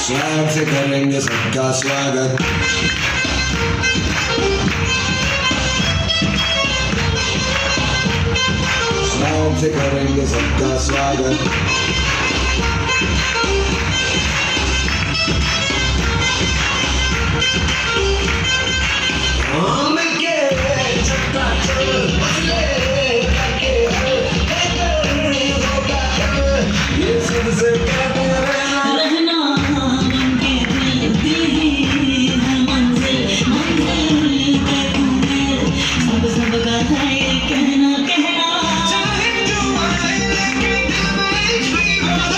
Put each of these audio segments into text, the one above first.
Swag से करेंगे सबका स्वागत। स्वैग से करेंगे सबका स्वागत। ये सबसे कहते रहना उनके दिल दी है मंजिल मंजिल के तुम्हें सब सबका है कहना कहना चाहे जो आए लेकिन दिल में इश्क की बात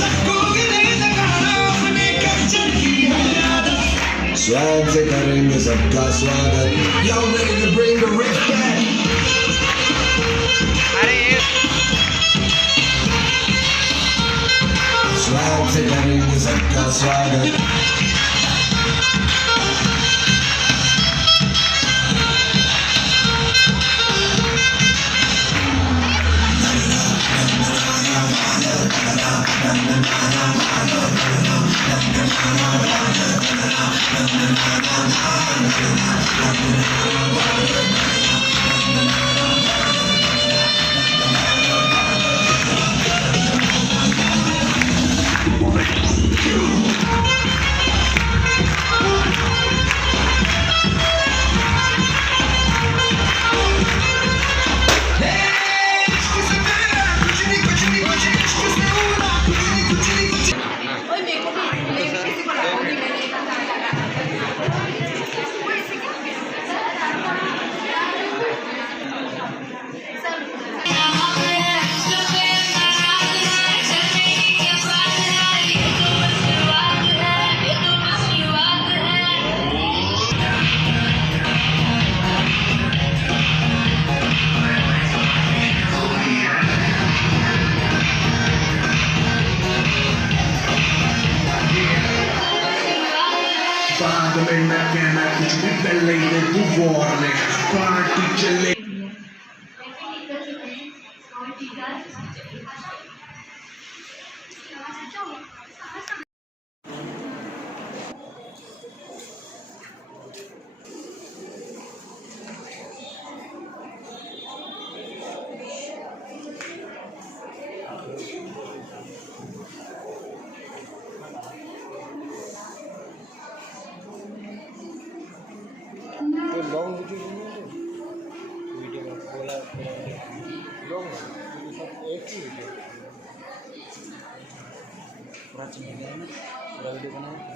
सबको गिरे लगाना अपने कल्चर की है आदत। स्वैग से करेंगे सबका स्वागत। Yo ready to bring the rich back। Swag से करेंगे सबका स्वागत। Padre कहना कुछ भी पहले ही तू वॉर पार्टी चले। लॉन्ग वीडियो में बोला लॉन्ग सब एक ही वीडियो पूरा चीज़ है ना पूरा वीडियो बनाया।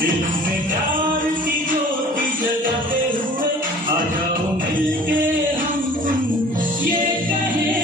दिल में प्यार की ज्योति जगाते हुए आ जाओ मिलके हम तुम ये कहें।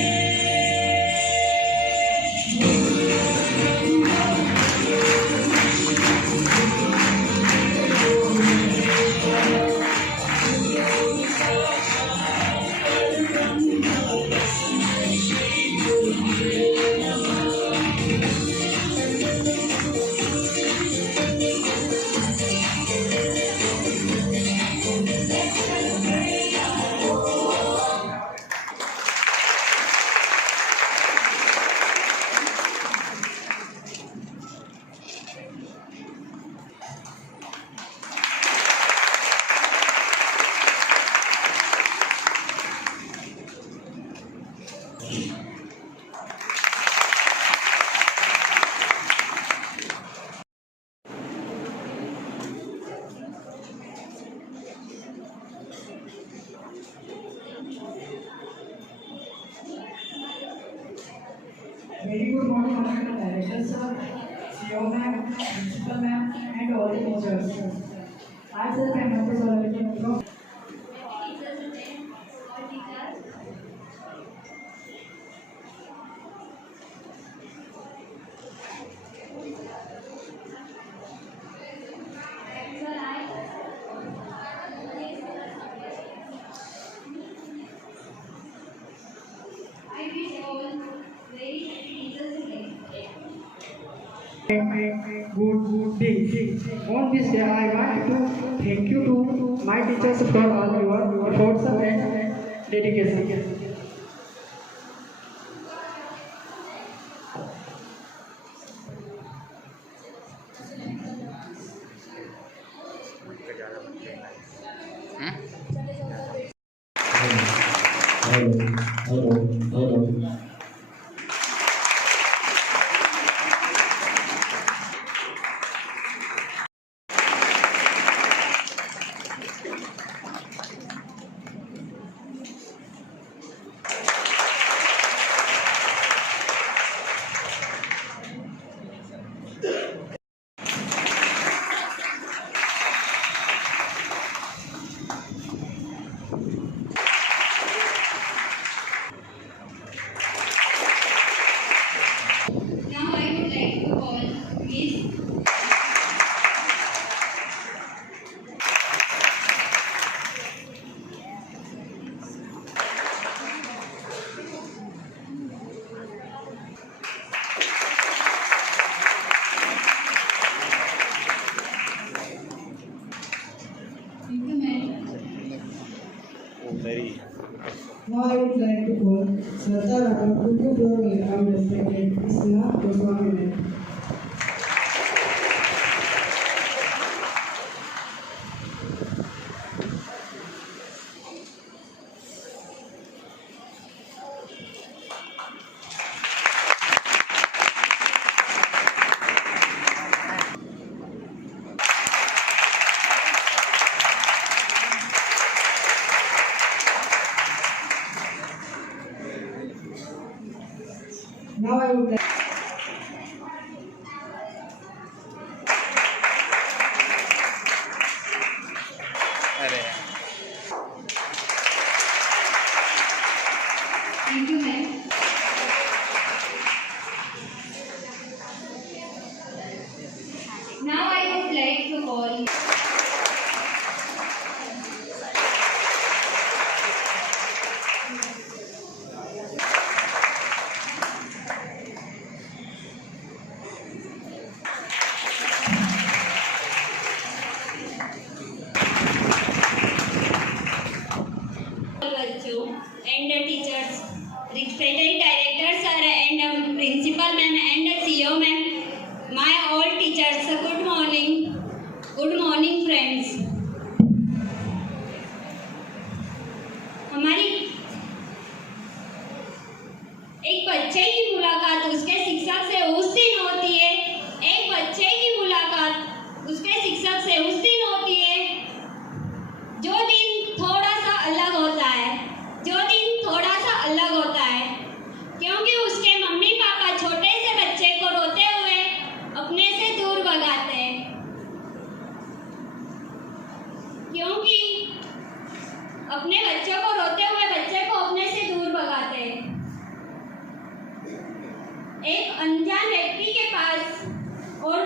Very good morning, Honorable Director Sir, CEO Ma'am, Principal Ma'am, and all the teachers. As the parent is already know. Good day. On this day, I want to thank you to my teachers for all your efforts and dedication. Hello. Now I would like to call Miss Now I would like to call Shraddha Rathod to welcome respected Krishna Goswami. Now I would like Thank you, ma'am. Now I would like to call and the teachers, respected director sir and principal ma'am and CEO ma'am, my all teachers, good morning friends. हमारी एक बच्चे की मुलाकात उसके शिक्षक से उस दिन होती है, एक बच्चे की मुलाकात उसके शिक्षक से उस दिन होती है जो दिन थोड़ा सा अलग होता है, क्योंकि उसके मम्मी पापा छोटे से बच्चे को रोते हुए अपने से दूर भगाते हैं। क्योंकि अपने बच्चों को रोते हुए बच्चे को अपने से दूर भगाते हैं। एक अनजान व्यक्ति के पास और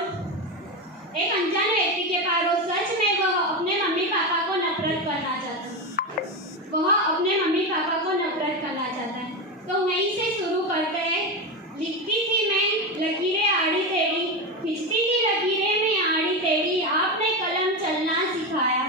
सच में वह अपने मम्मी पापा को नफरत करना चाहता है। तो वहीं से शुरू करते हैं। लिखती थी मैं लकीरें आड़ी टेढ़ी, खींचती थी लकीरें में आड़ी टेढ़ी। आपने कलम चलना सिखाया,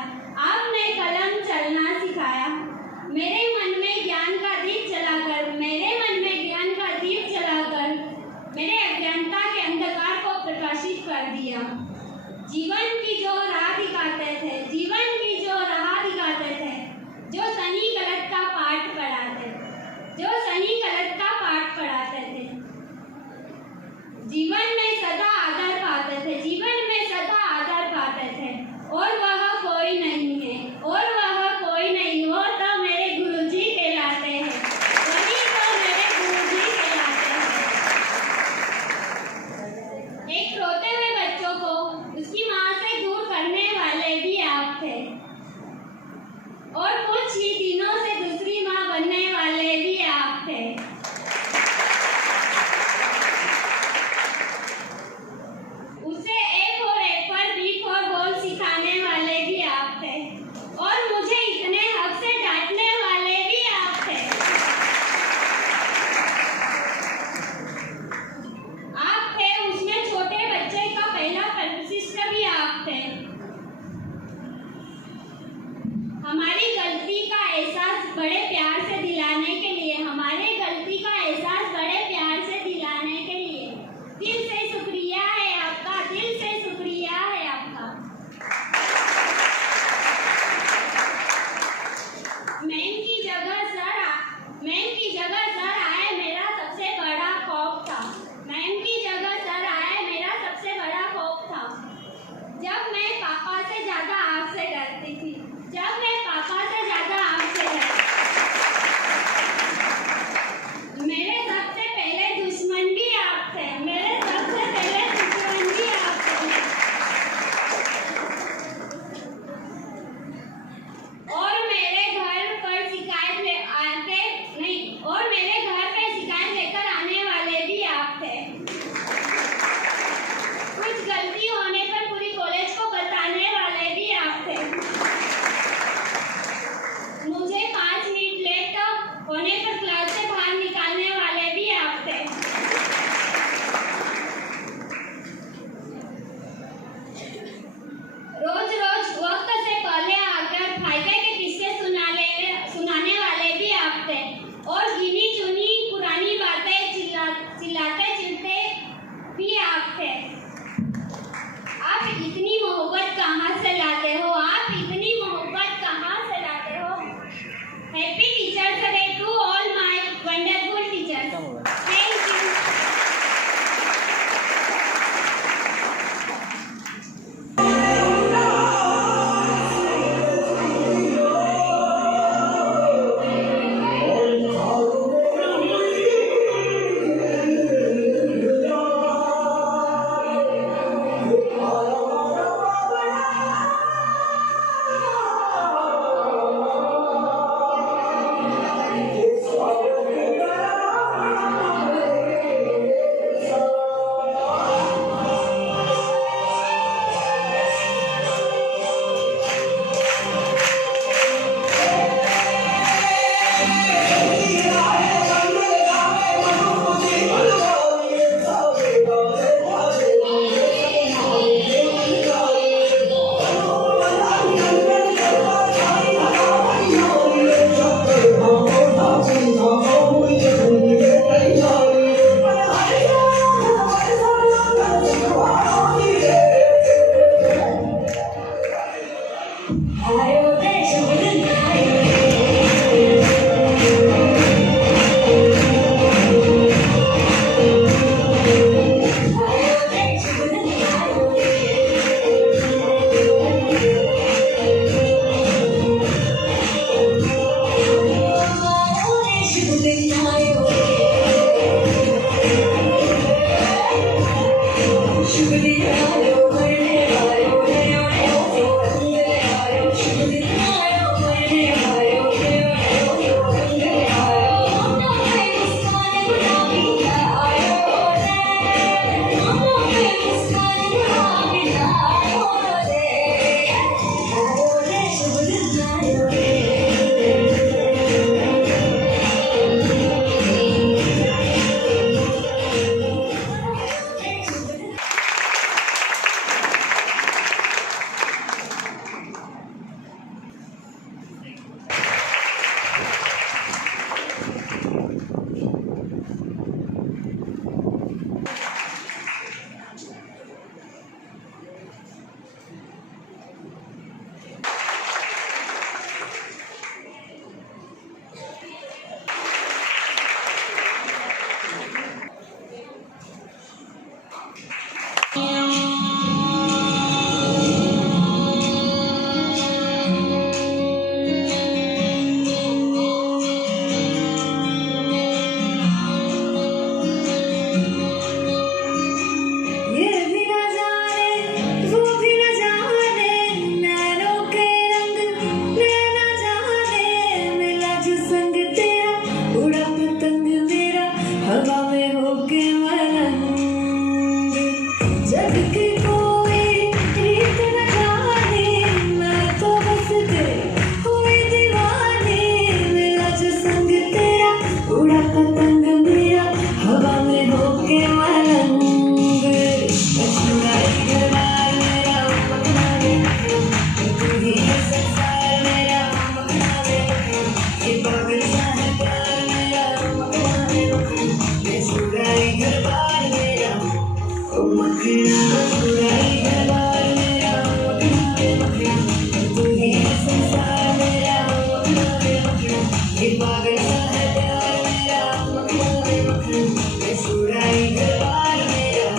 बागड़ा है प्यार मेरा मखमल मखन मैं सुराई गवार मेरा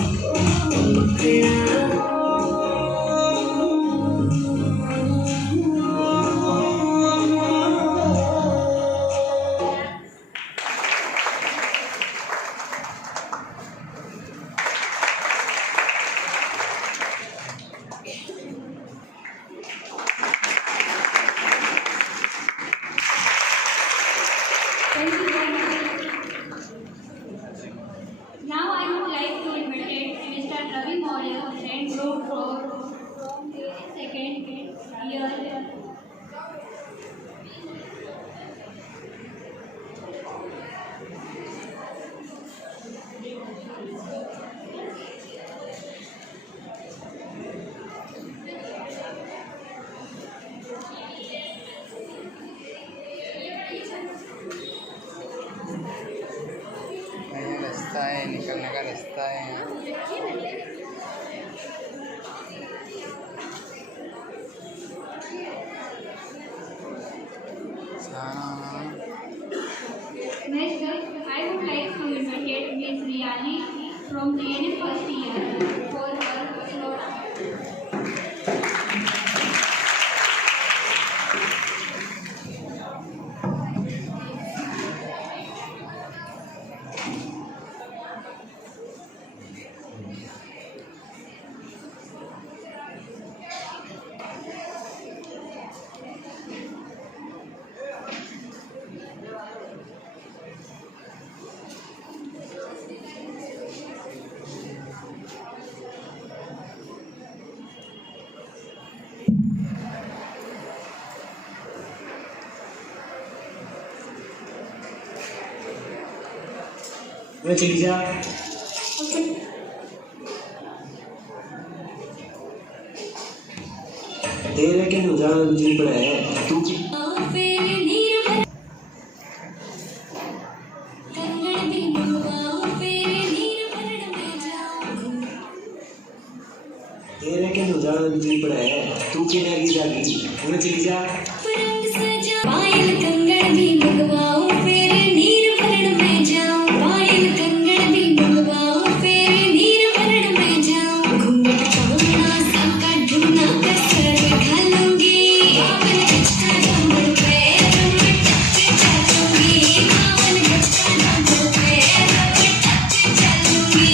मखना Now I would like to invite Mr. Ravi Maurya and group from the second year. ये रास्ता है, निकलने का रास्ता है। Next, I would like to invite Ms. Riyani from GNM first year for her slogan. मैं चली जा तेरे के नुजान जी पर है तू तेरे के नुजान जी पर है तू की लगी जागी मैं चली जा पायल कंगन भी मंगवाओ फिर नीर भरण में जाऊं पायल कंगन भी मंगवाओ फिर नीर भरण में जाऊं घूंघट चौड़ा साका ढूंढना कसर घालूंगी बावन गज का डंबल पे रमट टच चलूंगी बावन गज का डंबल पे रमट टच चलूंगी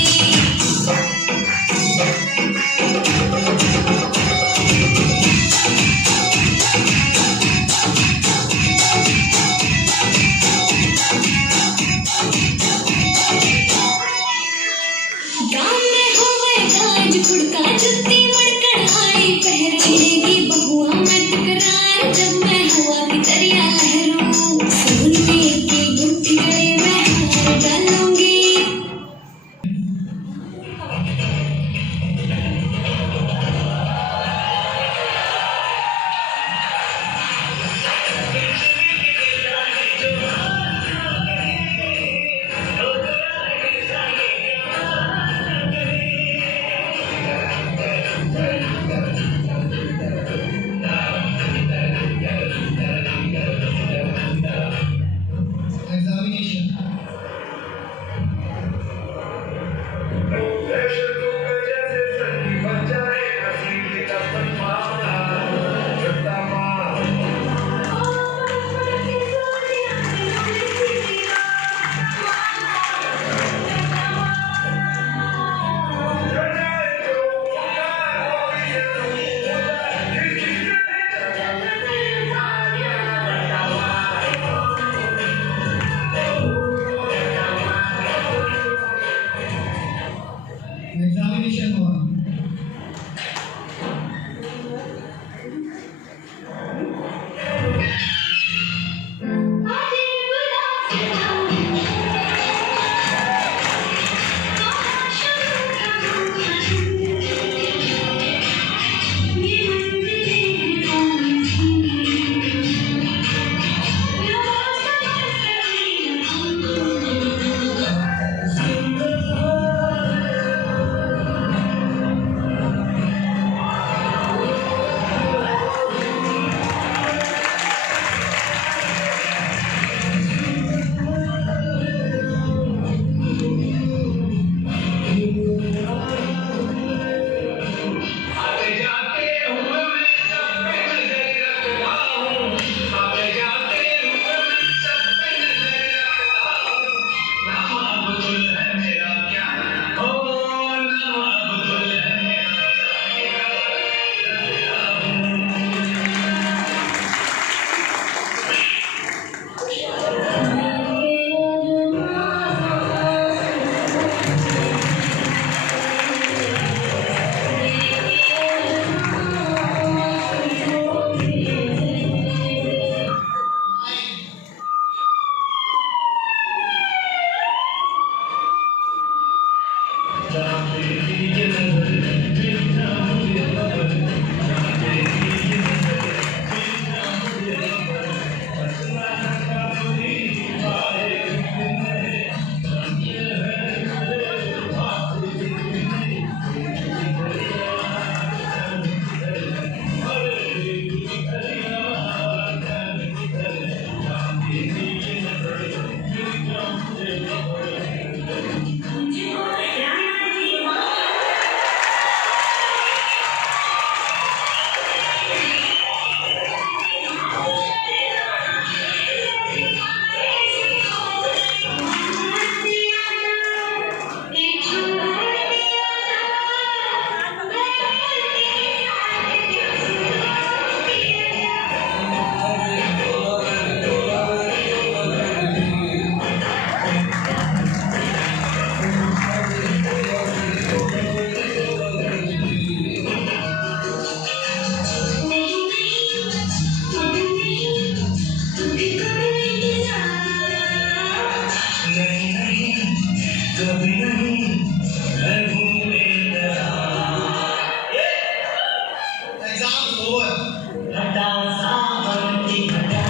घटा सावन की घटा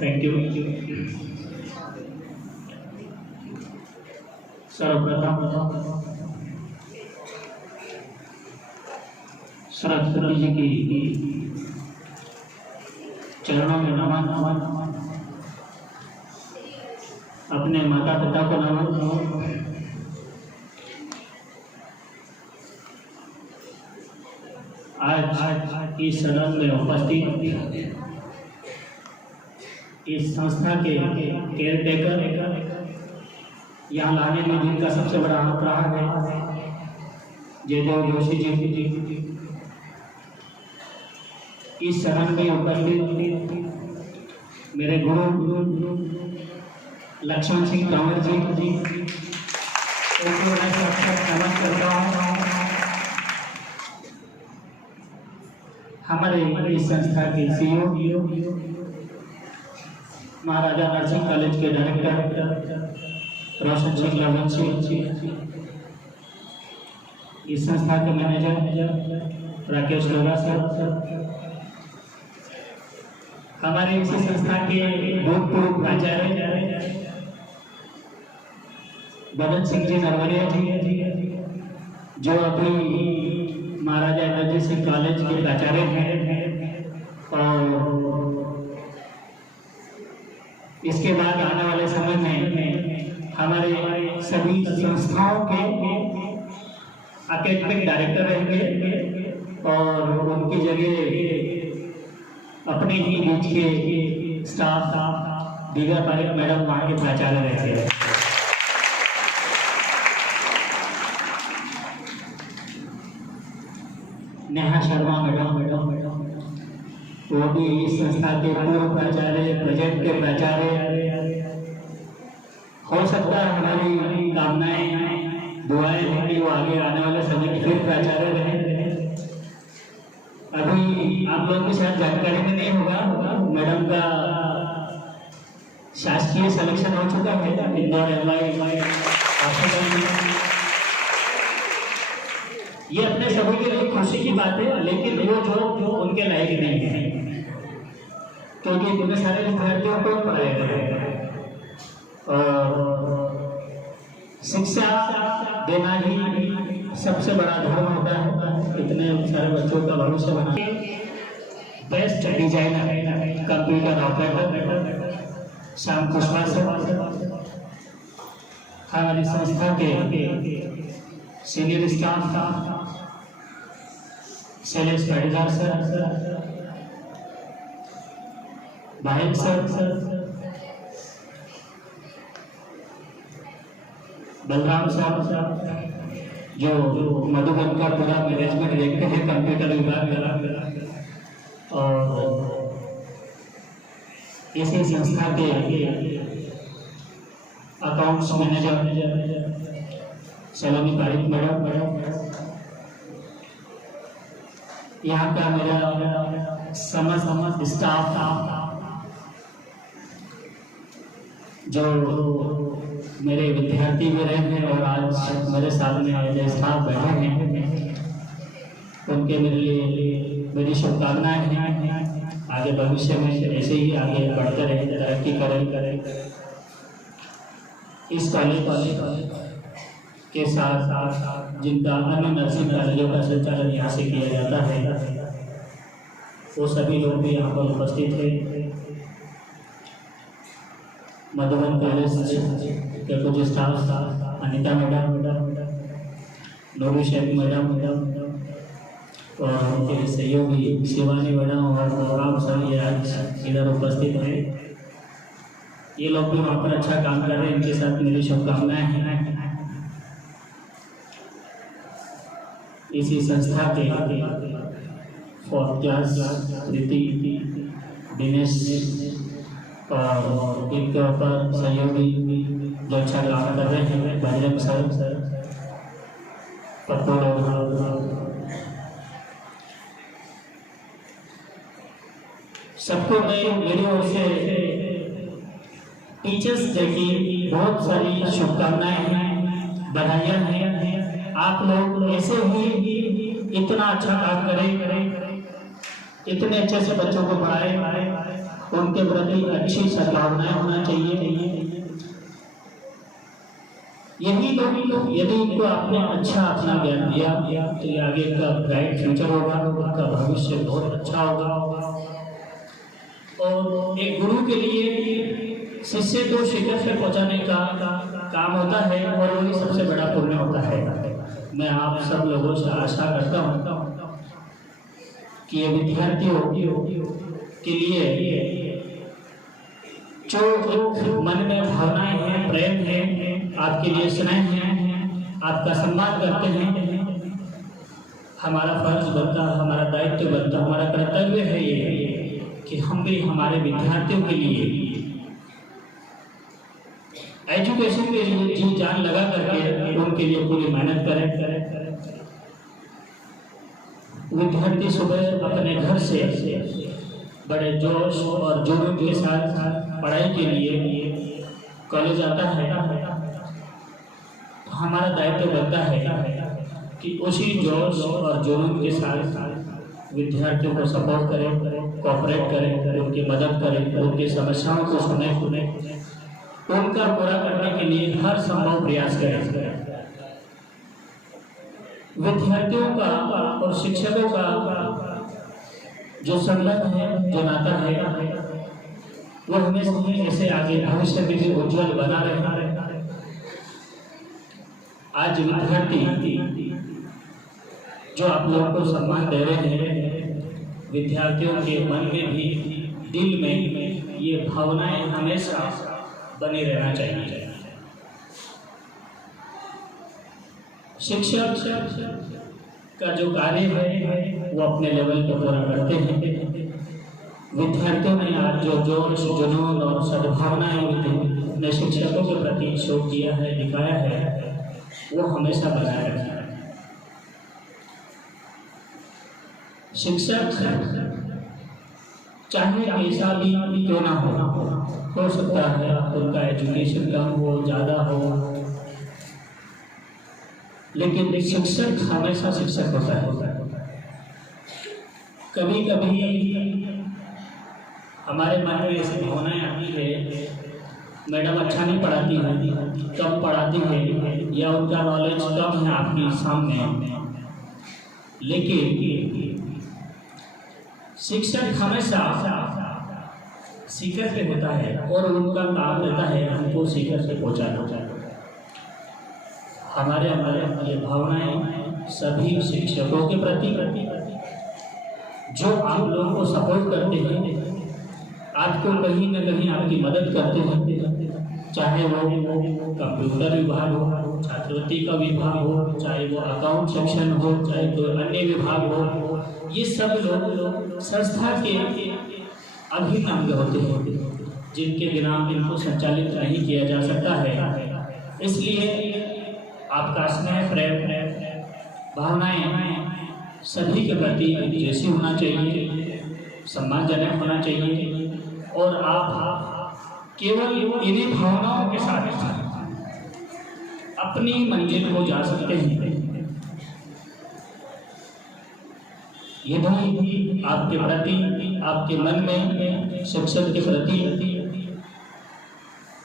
थैंक यू। सर्वप्रथम सरस्वती जी की चरणों में नमन, अपने माता पिता को नमन, आज इस सदन में उपस्थित इस संस्था के केयर टेकर यहाँ लाने में जिनका सबसे बड़ा हाथ रहा है जयदेव जोशी जी, इस सदन में उपस्थित मेरे गुरु लक्ष्मण सिंह रावत जी उनको मैं नमन करता हूँ। हमारे इस संस्था के CEO महाराजा नरसिंह कॉलेज के डायरेक्टर रोशन सिंह लावंशी, इस संस्था के मैनेजर राकेश लोरा सर, हमारे इसी संस्था के भूतपूर्व प्राचार्य बदन सिंह जी नरवरिया जी, जो अभी महाराजा नरसिंह सिंह कॉलेज के प्राचार्य हैं, और इसके बाद आने वाले समय में हमारे सभी संस्थाओं के एकेडमिक डायरेक्टर रहेंगे और उनकी जगह अपने ही बीच के स्टाफ दीघा पारिक मैडम वहाँ के प्राचार्य रहते हैं। नेहा शर्मा मैडम वो भी इस संस्था के पूर्व प्राचार्य, प्रेजेंट के प्राचार्य। हो सकता है हमारी कामनाएं दुआएं हैं कि वो आगे आने वाले समय में फिर प्राचार्य रहे। अभी आप लोगों की शायद जानकारी में नहीं होगा, मैडम का शासकीय सिलेक्शन हो चुका है इंदौर MI हॉस्पिटल में। ये अपने सभी के लिए खुशी की बात है, लेकिन वो जो उनके लायक नहीं है, क्योंकि इतने सारे विद्यार्थियों को पढ़ाएगा और शिक्षा देना ही सबसे बड़ा धर्म होता है। इतने सारे बच्चों का भविष्य बना। Best designer, computer operator Shyam Kushwaha sir, हमारी संस्था के senior staff Shailesh Patidar sir, भाई सर, बलराम साहब जो मधुबन का पूरा मैनेजमेंट देखते हैं कंप्यूटर विभाग, और इसी संस्था के अकाउंट्स मैनेजर सलोनी पारिक मैडम, यहाँ का मेरा समस्त स्टाफ, जो मेरे विद्यार्थी भी रहे हैं और आज मेरे साथ में जो स्टाफ बैठे हैं, उनके मेरे लिए मेरी शुभकामनाएं हैं। आगे भविष्य में ऐसे ही आगे बढ़ते रहे, तरक्की करें। इस कॉलेज के साथ साथ जिनका अन्य नर्सिंग कॉलेजों का संचालन यहाँ से किया जाता है, वो सभी लोग भी यहाँ पर उपस्थित थे। मधुबन कॉलेज के कुछ स्टाफ, अनिता मैडम, नूरी शेख मैडम और उनके सहयोगी शिवानी मैडम और गौराम सर ये आज इधर उपस्थित हैं। ये लोग भी वहाँ पर अच्छा काम कर रहे हैं, इनके साथ मेरी शुभकामनाएं हैं। इसी संस्था के 4th क्लास प्रीति, दिनेश और इनके ऊपर सहयोगी जो अच्छा काम कर रहे हैं, बजरंग सर, पप्पू, सबको मेरी ओर से टीचर्स डे की बहुत सारी शुभकामनाएं हैं, बधाइयाँ हैं। आप लोग ऐसे ही इतना अच्छा काम करें, इतने अच्छे से बच्चों को पढ़ाएं, उनके प्रति अच्छी सद्भावनाएं होना चाहिए। यही लोग यदि इनको आपने अच्छा अपना ज्ञान दिया तो ये आगे का ब्राइट फ्यूचर होगा, उनका भविष्य बहुत अच्छा होगा। और एक गुरु के लिए शिष्य को शिखर से पहुंचाने का काम होता है और वही सबसे बड़ा पुण्य होता है। मैं आप सब लोगों से आशा करता हूँ कि ये विद्यार्थियों के लिए जो मन में भावनाएं हैं, प्रेम है, आपके लिए स्नेह है, आपका सम्मान करते हैं, हमारा फर्ज बनता, हमारा दायित्व बनता, हमारा कर्तव्य है ये कि हम भी हमारे विद्यार्थियों के लिए एजुकेशन के लिए जी जान लगा करके उनके लिए पूरी मेहनत करें। विद्यार्थी सुबह अपने घर से बड़े जोश और जुनून के साथ पढ़ाई के लिए कॉलेज आता है, तो हमारा दायित्व बनता है कि उसी जोश और जुनून के साथ विद्यार्थियों को सपोर्ट करें, कोऑपरेट करें, उनकी मदद करें, उनकी समस्याओं को सुने, उनका पूरा करने के लिए हर संभव प्रयास करें। विद्यार्थियों का और शिक्षकों का जो संबंध है, जो नाता है, वो हमेशा ही ऐसे आगे भविष्य में भी उज्जवल बना रहना। आज विद्यार्थी जो आप लोगों को सम्मान दे रहे हैं, विद्यार्थियों के मन में भी, दिल में ये भावनाएं हमेशा बनी रहना चाहिए। शिक्षक का जो कार्य है वो अपने लेवल पर पूरा करते हैं। विद्यार्थियों ने आज जो जोश, जुनून और सद्भावनाएं अपने शिक्षकों के प्रति शो किया है, दिखाया है, वो हमेशा बनाए रखना है। शिक्षक चाहे ऐसा भी क्यों ना हो सकता है उनका एजुकेशन कम हो, ज़्यादा हो, लेकिन शिक्षक हमेशा शिक्षक होता है। कभी कभी हमारे मन में ऐसी भावनाएं आती है, मैडम अच्छा नहीं पढ़ाती है, कम पढ़ाती है, या उनका नॉलेज कम है आपके सामने, लेकिन शिक्षक हमेशा शिखर पे होता है और उनका काम रहता है हमको शिखर से पहुंचाना। हमारे ये भावनाएं सभी शिक्षकों के प्रति, जो आप लोगों को सपोर्ट करते हैं, आपको कहीं न कहीं आपकी मदद करते हैं, चाहे वो कंप्यूटर विभाग हो, छात्रवृत्ति का विभाग हो, चाहे वो अकाउंट सेक्शन हो, चाहे कोई अन्य विभाग हो, ये सब लोग संस्था के अभिन्न अंग होते हैं। जिनके बिना इनको संचालित नहीं किया जा सकता है। इसलिए आपका स्नेह प्रेम भावनाएं सभी के प्रति जैसी होना चाहिए, सम्मानजनक होना चाहिए और आप केवल इन्हीं भावनाओं के साथ अपनी मंजिल को जा सकते हैं। ये भी आपके प्रति, आपके मन में शिक्षक के प्रति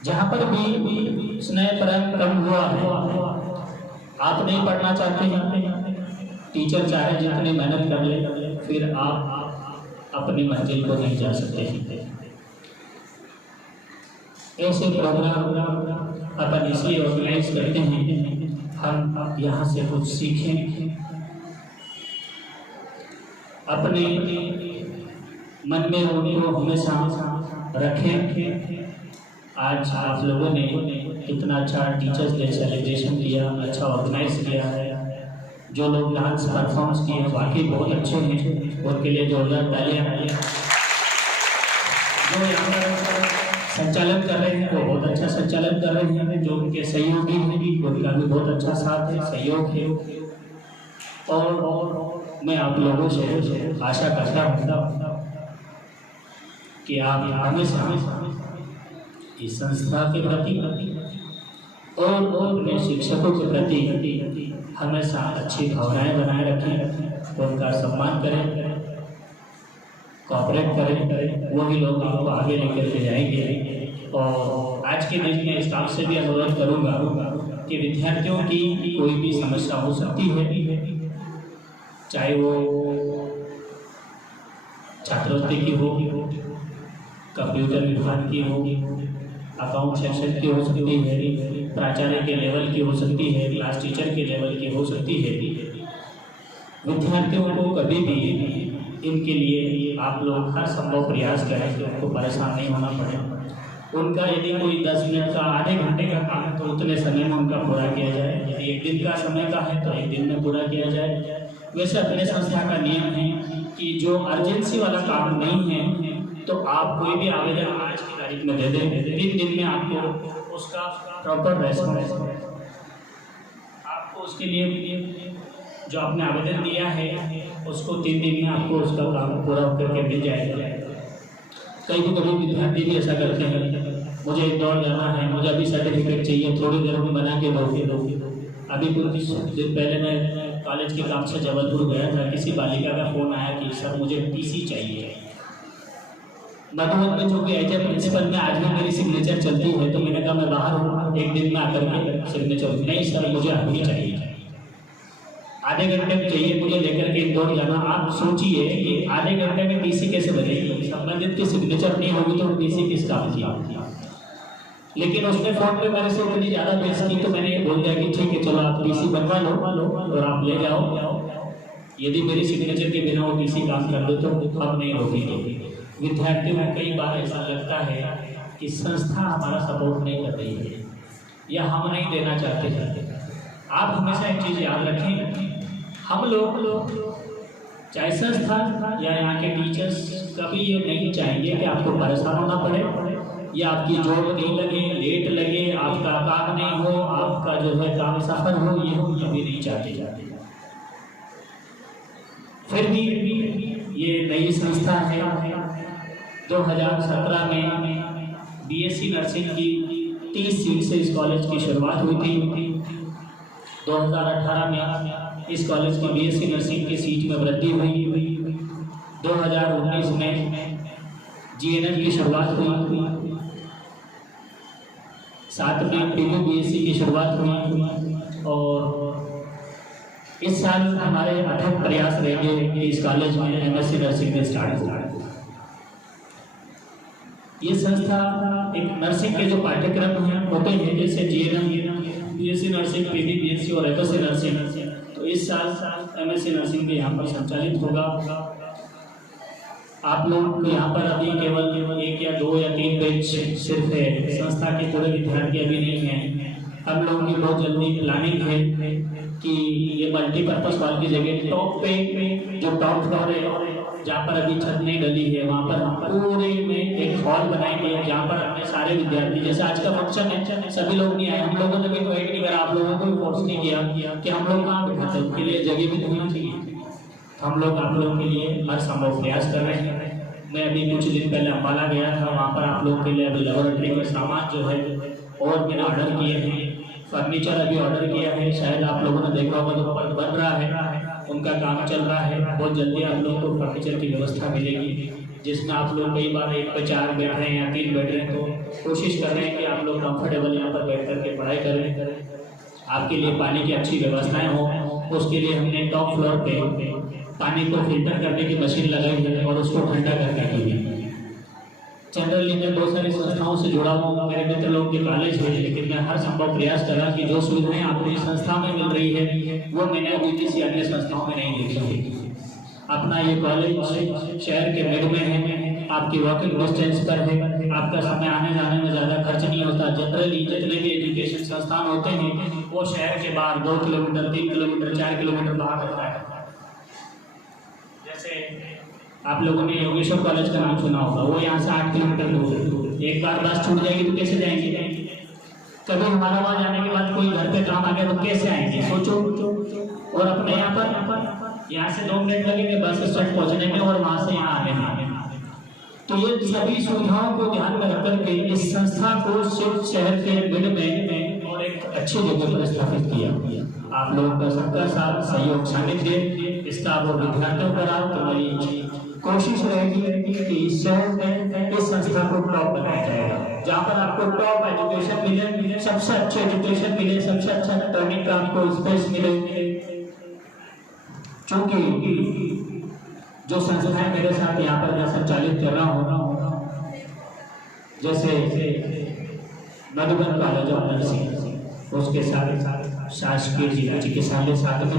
जहाँ पर भी स्नेह प्रेम कम हुआ है, आप नहीं पढ़ना चाहते हैं, टीचर चाहे जितनी मेहनत कर ले, फिर आप अपनी मंजिल को नहीं जा सकते हैं। ऐसे प्रोग्राम अपन इसलिए ऑर्गेनाइज करते हैं, हम यहाँ से कुछ सीखें, अपने मन में उनको हमेशा रखें। आज आप लोगों ने इतना अच्छा टीचर्स डे सेलिब्रेशन किया, अच्छा ऑर्गेनाइज किया है। जो लोग डांस परफॉर्मेंस किए वाकई बहुत अच्छे हैं, उनके लिए जोरदार तालियां। जो यहाँ पर संचालन कर रहे हैं वो बहुत अच्छा संचालन कर रहे हैं, जो उनके सहयोगी हैं उनका भी बहुत अच्छा साथ है, सहयोग है। और मैं आप लोगों से आशा करता हूँ कि आप हमेशा इस संस्था के प्रति और अपने शिक्षकों के प्रति हमेशा अच्छी भावनाएं बनाए रखें, उनका सम्मान करें, कोऑपरेट करें, वही लोग आपको आगे लेकर के जाएंगे। और आज के दिन में स्टाफ से भी अनुरोध करूंगा कि विद्यार्थियों की कोई भी समस्या हो सकती है, चाहे वो छात्रवृत्ति की हो, कंप्यूटर विभाग की हो, अकाउंट सेक्शन की हो सकती है, प्राचार्य के लेवल की हो सकती है, क्लास टीचर के लेवल की हो सकती है। विद्यार्थियों को कभी भी इनके लिए आप लोग हर संभव प्रयास करें कि उनको परेशान नहीं होना पड़े। उनका यदि कोई 10 मिनट का, आधे घंटे का काम है तो उतने समय में उनका पूरा किया जाए, यदि 1 दिन का समय का है तो 1 दिन में पूरा किया जाए। वैसे अपने संस्था का नियम है कि जो अर्जेंसी वाला काम नहीं है तो आप कोई भी आवेदन आज की तारीख में दे दें, 3 दिन में आपको उसका प्रॉपर रेस्पॉन्स, आपको उसके लिए जो आपने आवेदन दिया है उसको 3 दिन में आपको उसका काम पूरा करके मिल जाएगा। कभी विद्यार्थी भी ऐसा करते हैं, मुझे इंदौर जाना है, मुझे अभी सर्टिफिकेट चाहिए, थोड़ी देर में बना के दोगे। अभी कुछ दिन पहले मैं कॉलेज के काम से जबलपुर गया था, किसी बालिका का फ़ोन आया कि सर मुझे टीसी चाहिए। मधुबन में जो कि एज प्रिंसिपल में आज भी मेरी सिग्नेचर चलती है, तो मैंने कहा मैं बाहर हूँ, 1 दिन में आकर के सिग्नेचर, नहीं सर मुझे अभी चाहिए, आधे घंटे में चाहिए, मुझे लेकर के इंदौर जाना। आप सोचिए कि आधे घंटे में टीसी कैसे बनेगी, संबंधित की सिग्नेचर नहीं होगी तो टीसी किस काम की। लेकिन उसने फोन पे मेरे से इतनी ज़्यादा बहस की तो मैंने बोल दिया कि ठीक है चलो आप टीसी बनवा लो और आप ले जाओ, यदि मेरी सिग्नेचर के बिना वो टीसी काम कर दो तो हम नहीं रोकेंगे। विद्यार्थियों में कई बार ऐसा लगता है कि संस्था हमारा सपोर्ट नहीं कर रही है या हम नहीं देना चाहते हैं। आप हमेशा एक चीज़ याद रखें, हम लोग चाहे संस्था या यहाँ के टीचर्स कभी ये नहीं चाहेंगे कि आपको परेशान होना पड़े या आपकी जॉब नहीं लगे, लेट लगे, आपका काम नहीं हो, आपका जो है काम सफल हो, ये हम कभी नहीं चाहते। फिर भी ये नई संस्था है, 2017 में बीएससी नर्सिंग की 30 सीट से इस कॉलेज की शुरुआत हुई थी। 2018 में इस कॉलेज की बीएससी नर्सिंग की सीट में वृद्धि हुई। 2019 में जीएनएम की शुरुआत हुई, साथ में पीबीबीएससी की शुरुआत हुई और इस साल हमारे अथक प्रयास रहेंगे कि इस कॉलेज में एमएससी नर्सिंग में स्टार्ट होगा। ये संस्था एक नर्सिंग के जो पाठ्यक्रम हैं होते हैं, जैसे जीएनएम, बीएससी नर्सिंग, पीबीबीएससी और एमएससी नर्सिंग, तो इस साल एमएससी नर्सिंग भी यहाँ पर संचालित होगा। आप लोग यहाँ पर अभी केवल 1 या 2 या 3 बैच सिर्फ है, संस्था के पूरे विद्यार्थी अभी नहीं हैं। हम लोगों की बहुत जल्दी प्लानिंग है कि ये मल्टीपर्पज़ हॉल की जगह टॉप पे जो टॉप फ्लोर है जहाँ पर अभी छत नहीं डली है वहाँ पर पूरे में एक हॉल बनाएंगे जहाँ पर अपने सारे विद्यार्थी, जैसे आज का फंक्शन है सभी लोग नहीं आए, हम लोगों ने भी इन्वाइट नहीं करा, आप लोगों को भी फोर्स नहीं किया कि हम लोग कहाँ बिठाते, उनके लिए जगह भी होनी चाहिए। तो हम लोग आप लोगों के लिए हर संभव प्रयास कर रहे हैं। मैं अभी कुछ दिन पहले अम्बाला गया था, वहाँ पर आप लोगों के लिए अभी लेबोरेटरी के सामान जो है और मैंने ऑर्डर किए हैं, फर्नीचर अभी ऑर्डर किया है, शायद आप लोगों ने देखा होगा तो बन रहा है, उनका काम चल रहा है। बहुत जल्दी आप लोगों को फर्नीचर की व्यवस्था मिलेगी जिसमें आप लोग कई बार 1 पे 4 बैठ रहे हैं या 3 बैठ रहे हैं, तो कोशिश कर रहे हैं कि आप लोग कंफर्टेबल यहाँ पर बैठ करके पढ़ाई करें। आपके लिए पानी की अच्छी व्यवस्थाएं हों, उसके लिए हमने टॉप फ्लोर पे पानी को फिल्टर करने की मशीन लगाई है और उसको ठंडा करने के लिए। जनरली मैं बहुत सारी संस्थाओं से जुड़ा हूँ, मेरे मित्र लोग के कॉलेज है, लेकिन मैं हर संभव प्रयास करा कि जो सुविधाएं आपको इस संस्था में मिल रही है वो मैंने अभी किसी अन्य संस्थाओं में नहीं देखी है। अपना ये कॉलेज शहर के मिड में है, आपकी वॉकिंग डिस्टेंस पर है, आपका समय आने जाने में ज़्यादा खर्च नहीं होता। जनरली जितने भी एजुकेशन संस्थान होते हैं वो शहर के बाहर 2 किलोमीटर 3 किलोमीटर 4 किलोमीटर बाहर होता है। जैसे आप लोगों ने योगेश्वर कॉलेज का नाम सुना होगा, वो यहाँ से 8 किलोमीटर दूर है। एक बार बस छूट जाएगी तो कैसे जाएंगे? कभी हमारा वहाँ जाने के बाद कोई घर पे काम आ गया तो कैसे आएंगे? सोचो। और अपने यहाँ से 2 मिनट लगेंगे बस स्टैंड पहुँचने में और वहाँ से यहाँ आने में। तो ये सभी सुविधाओं को ध्यान में रख करके इस संस्था को सिर्फ शहर के मिड में और एक अच्छी जगह पर स्थापित किया। आप लोगों का सबका साथ सहयोग सानिध्य स्टाफ और विद्यार्थियों का रहा, तो मेरी कोशिश रहेगी कि इस शहर में इस संस्था को टॉप बनाया जाएगा, जहाँ पर आपको टॉप एजुकेशन मिले, सबसे अच्छे एजुकेशन मिले, सबसे अच्छा ट्रेनिंग का आपको स्पेस मिले। क्योंकि जो संस्थाएं मेरे साथ यहाँ पर मैं संचालित कर रहा हूँ, जैसे मधुबन कॉलेज ऑफ नर्सिंग, उसके साथ शासकीय जिला चिकित्सालय साथ में,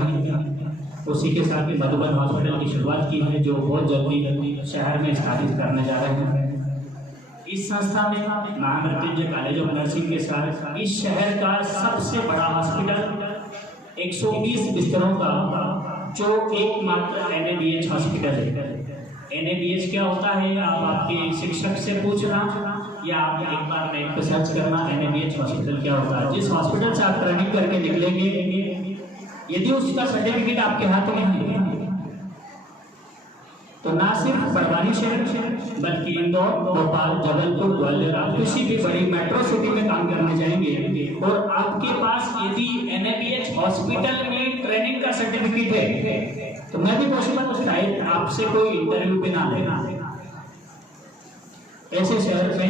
उसी के साथ ही मधुबन हॉस्पिटल की शुरुआत की है जो बहुत जल्दी शहर में स्थापित करने जा रहे हैं। इस संस्था में महामृत्युंजय कॉलेज ऑफ नर्सिंग के साथ इस शहर का सबसे बड़ा हॉस्पिटल 120 बिस्तरों का जो एकमात्र NABH हॉस्पिटल है। NABH क्या होता है आप आपके शिक्षक से पूछना या आप एक बार नेट पर सर्च करना NABH हॉस्पिटल क्या होता है। जिस हॉस्पिटल से आप ट्रेनिंग करके निकलेंगे, यदि उसका सर्टिफिकेट आपके हाथ में है तो ना सिर्फ बड़वानी शहर बल्कि इंदौर, भोपाल, जबलपुर, ग्वालियर, आप किसी भी बड़ी मेट्रो सिटी में काम करने जाएंगे और आपके पास यदि NABH हॉस्पिटल में ट्रेनिंग का सर्टिफिकेट है तो मैं भी पॉसिबल शायद आपसे कोई इंटरव्यू पे ना लेना। ऐसे शहर में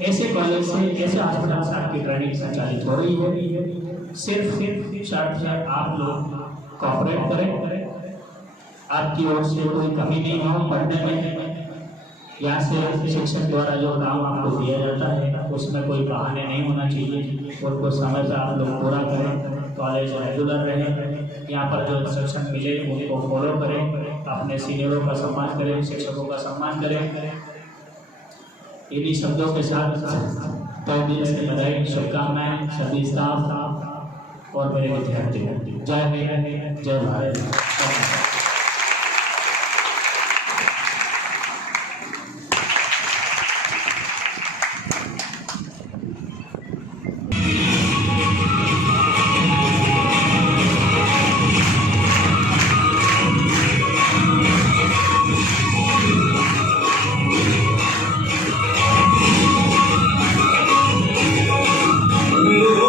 ऐसे कॉलेज से ऐसे हॉस्पिटल से आपकी ट्रेनिंग संचालित हो रही है। सिर्फ शर्त है आप लोग कॉपरेट करें, आपकी ओर से कोई कमी नहीं हो पढ़ने में। यहाँ से शिक्षक द्वारा जो काम आपको दिया जाता है उसमें कोई बहाने नहीं होना चाहिए, उनको समय से आप लोग पूरा करें, कॉलेज रेगुलर रहें, यहाँ पर जो इंस्ट्रक्शन मिले उनको फॉलो करें, अपने सीनियरों का सम्मान करें, शिक्षकों का सम्मान करें। इन्हीं शब्दों के साथ तय दिल से बधाई, शुभकामनाएं सभी स्टाफ और मेरे विद्यार्थी। जय हिंद, जय भारत। Oh,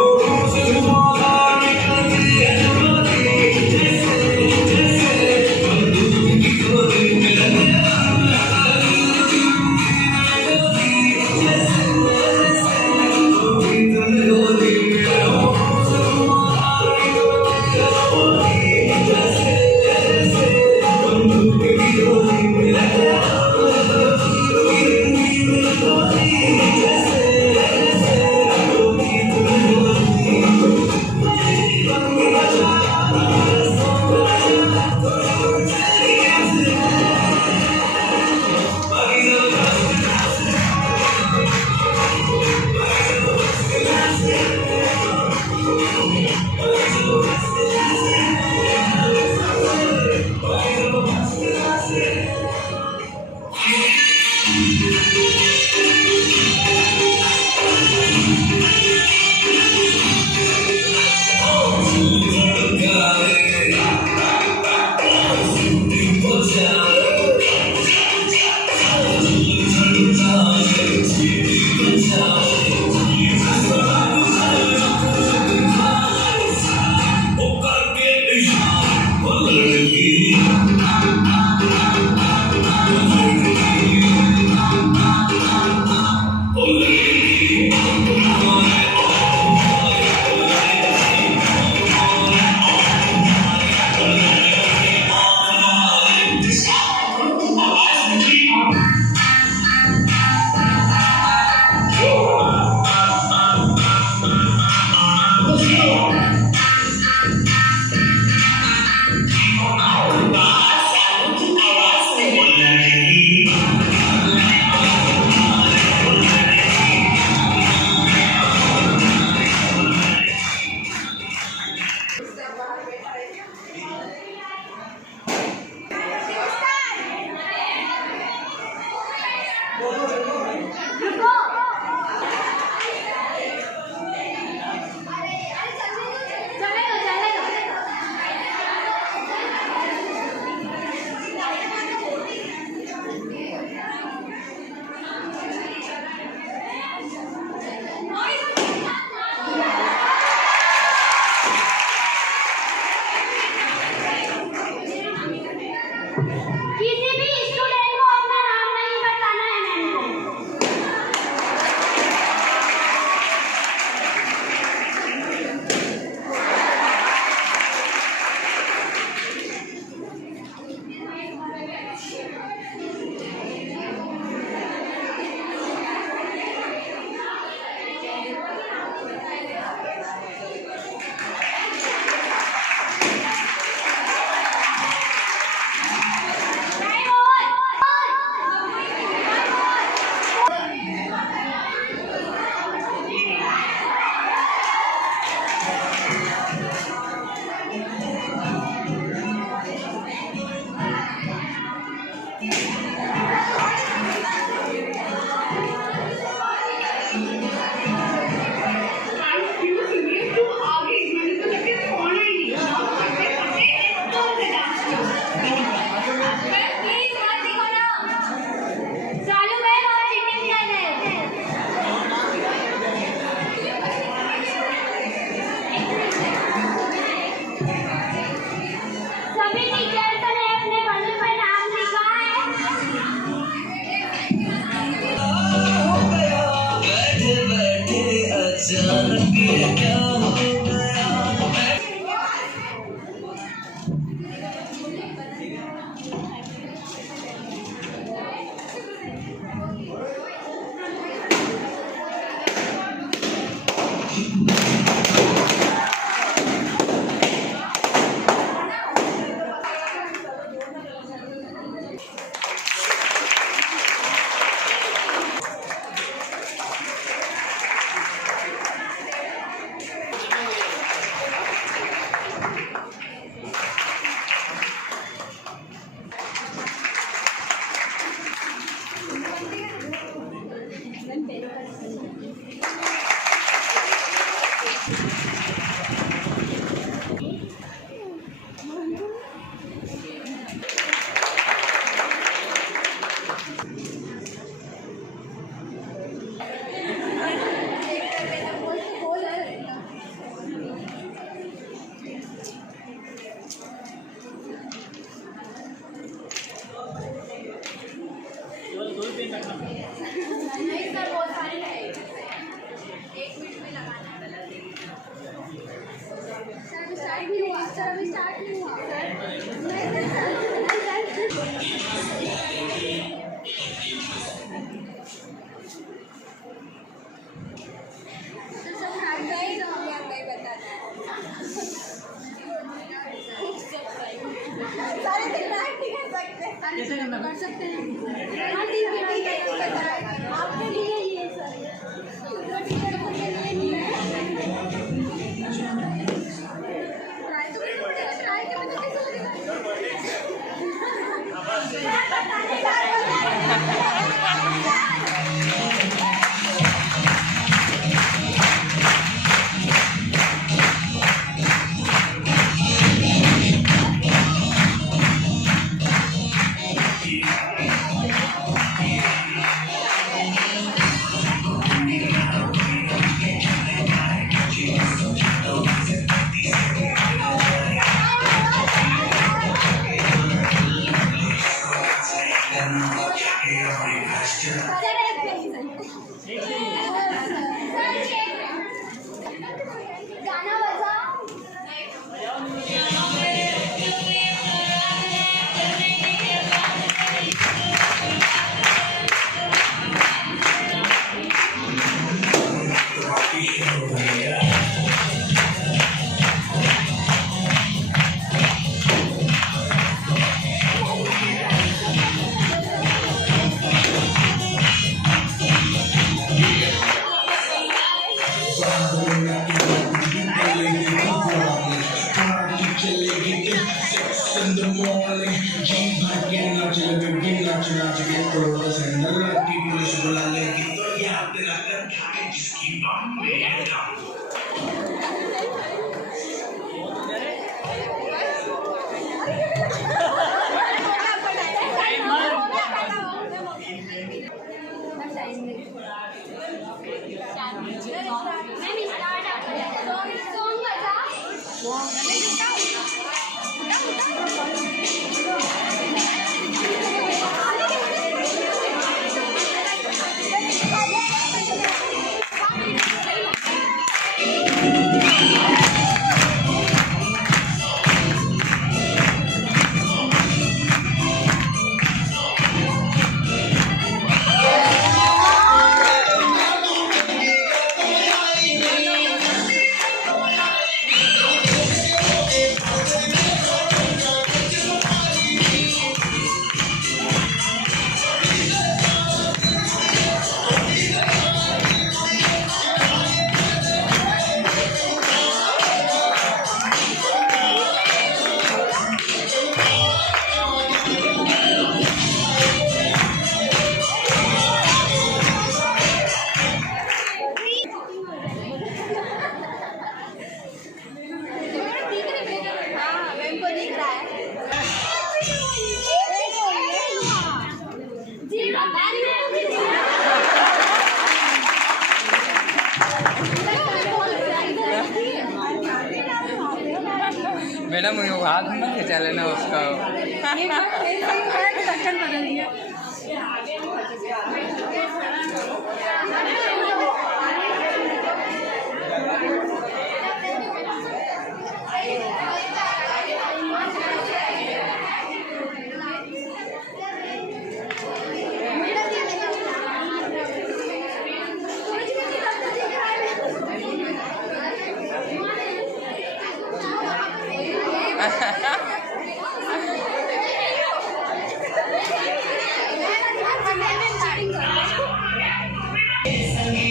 कैसे करना कर सकते हैं। हाँ ठीक है आपके लिए ये ट्राई करने को कैसा गाना बजा in the morning, jeans again, not to get throws, and the lucky push will I let you throw you out there, I just keep on being dumb. Madam वो हाथ मत खिंचा लेना उसका। संगे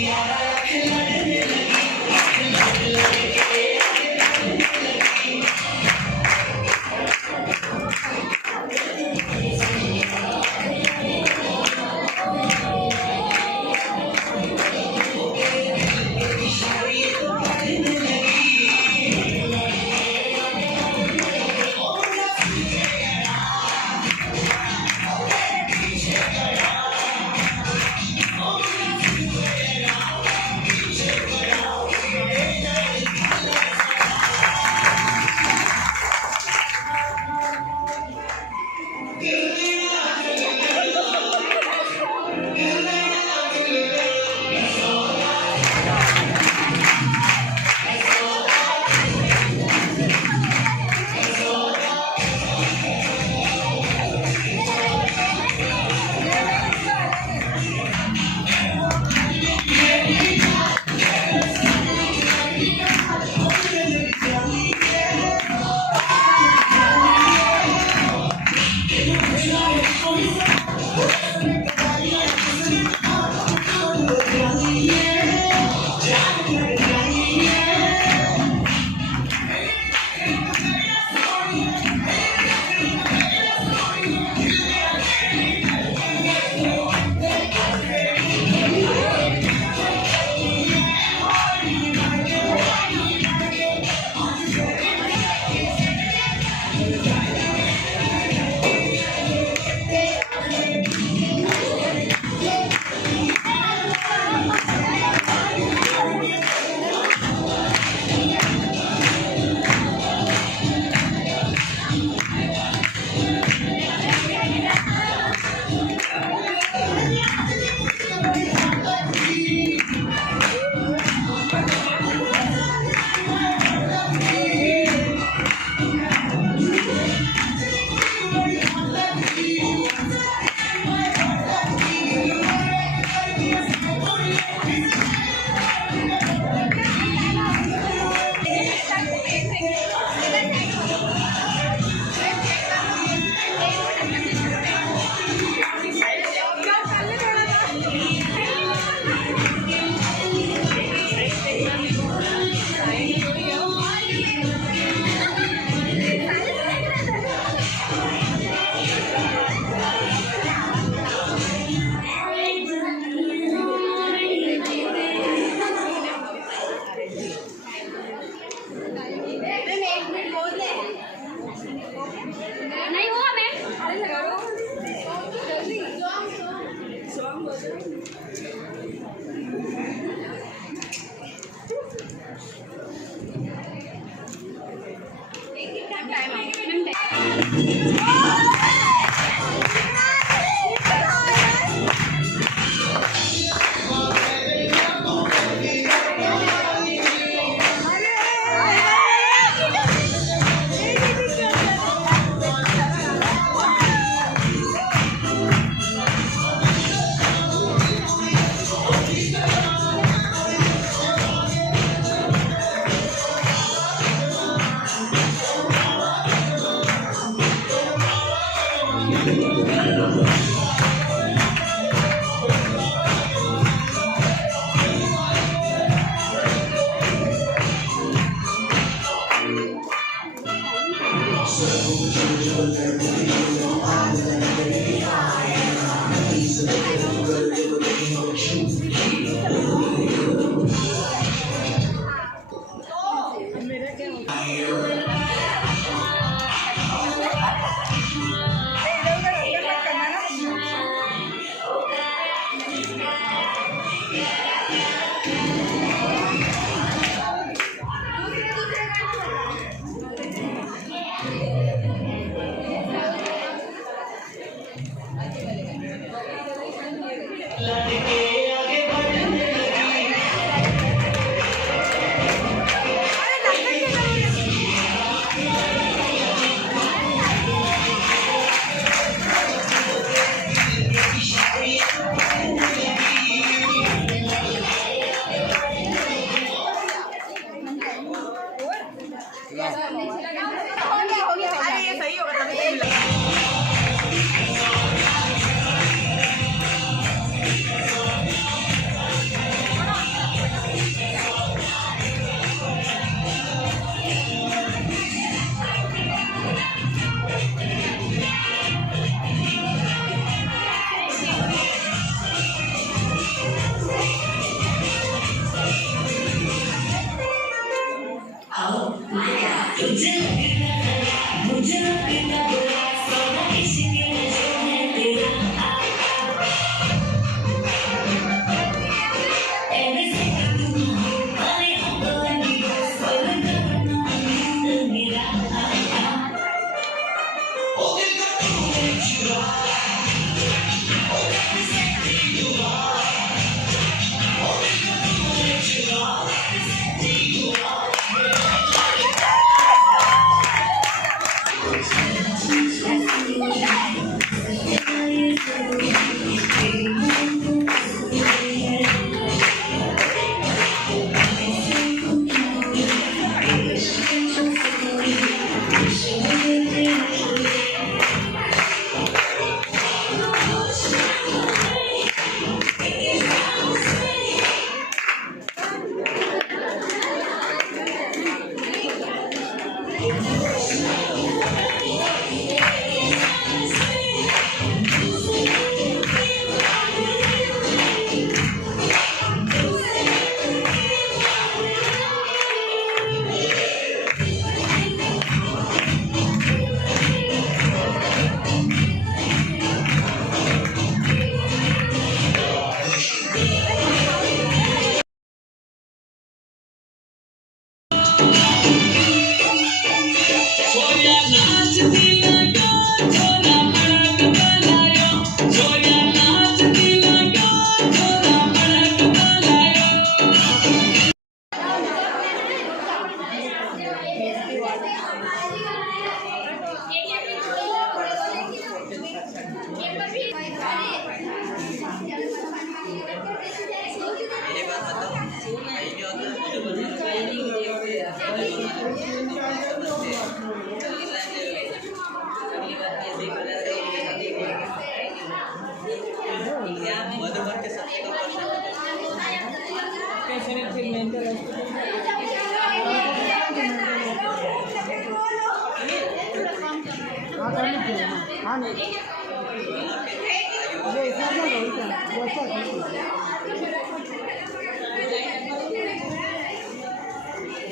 नहीं हुआ मैम।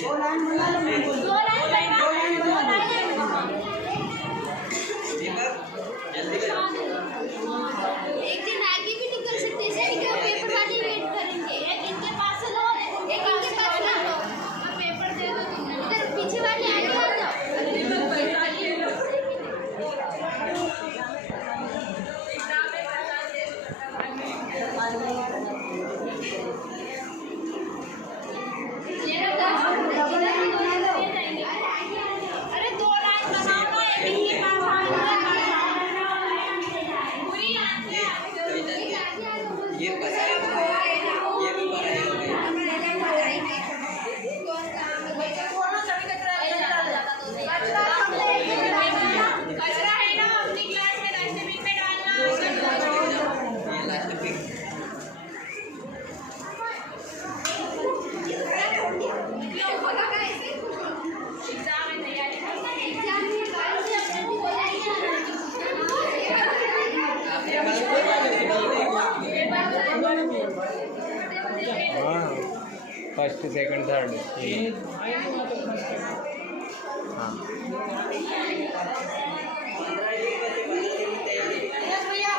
दो लाइन बना फर्स्ट सेकंड थर्ड हाँ यस भैया